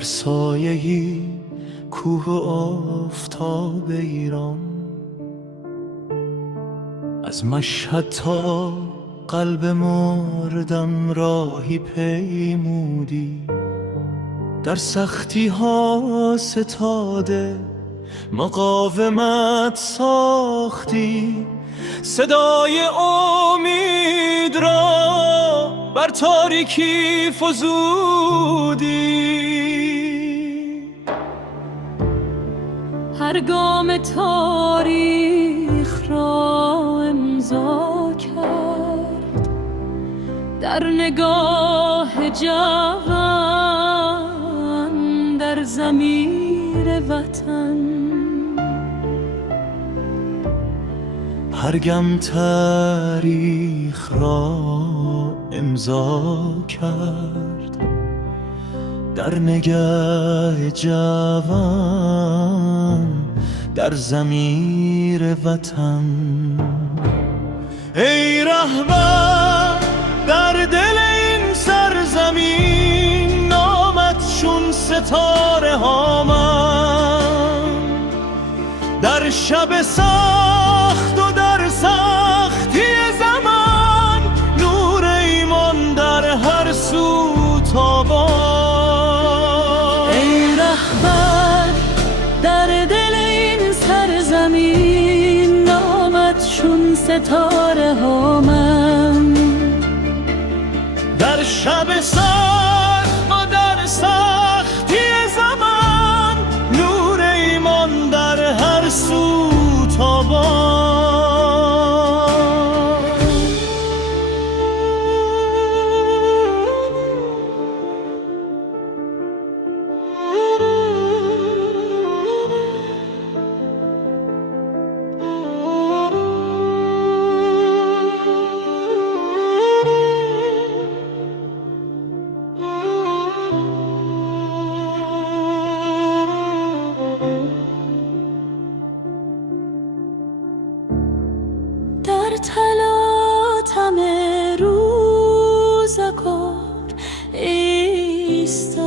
در سایه‌ای کوه و آفتاب ایران، از مشهد تا قلب مردم راهی پیمودی، در سختی ها ستاده مقاومت ساختی، صدای امید را بر تاریکی فزودی. هر گام تاریخ را امضا کرد در نگاه جوان، در ضمیر وطن. هر گم تاریخ را امضا کرد در نگاه جوان، در ضمیر وطن. ای رهبر در دل این سرزمین، نامت چون ستاره ها من، در شب سخت و در سختی زمان، نور ایمان در هر سو تابان. ای رهبر در دل این سرزمین، نامت چون ستاره ها من، در شب سخت و در سختی زمان، نور ایمان در هر سو تابان. در تلاطم روزگار ایستادی،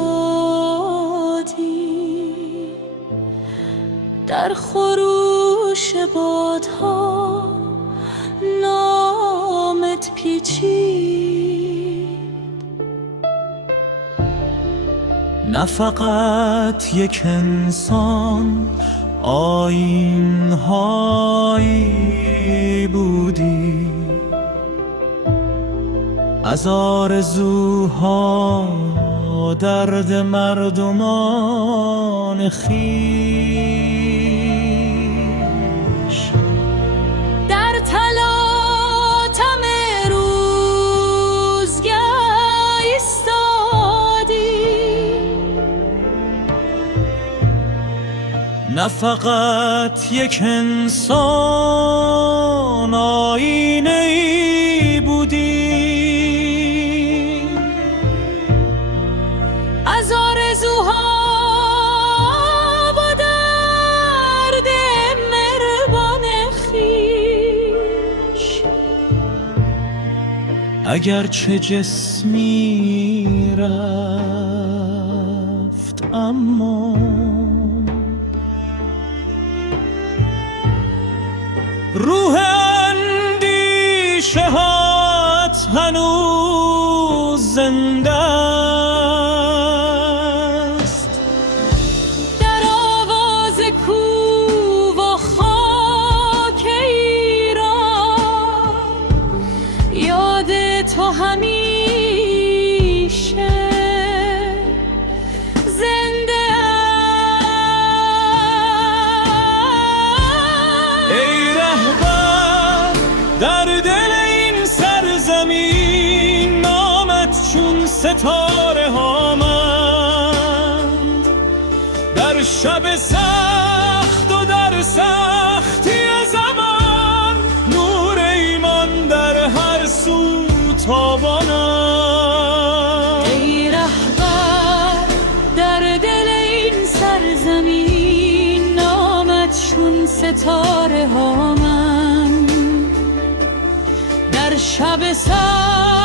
در خروش بادها نامت پیچید. نه فقط یک انسان، آیین‌هایی بودی، از آرزوها درد مردمان خویش. در تلاطم روزگار ایستادی، نه فقط یک انسان، آینه‌ای بودی، از آرزوها با درد مهربان خویش. اگرچه جسمی رفت، اما روح اندیشه هات هنوز زنده است. در آواز کوه و خاک ایران، یاد تو همیشه زنده است. ای رهبر در دل این سرزمین، نامت چون ستاره ها ماند، در شب سخت و در سختی زمان، نور ایمان در هر سو تابان است. ای رهبر در دل این سرزمین، نامت چون ستاره ها من، در شب سخت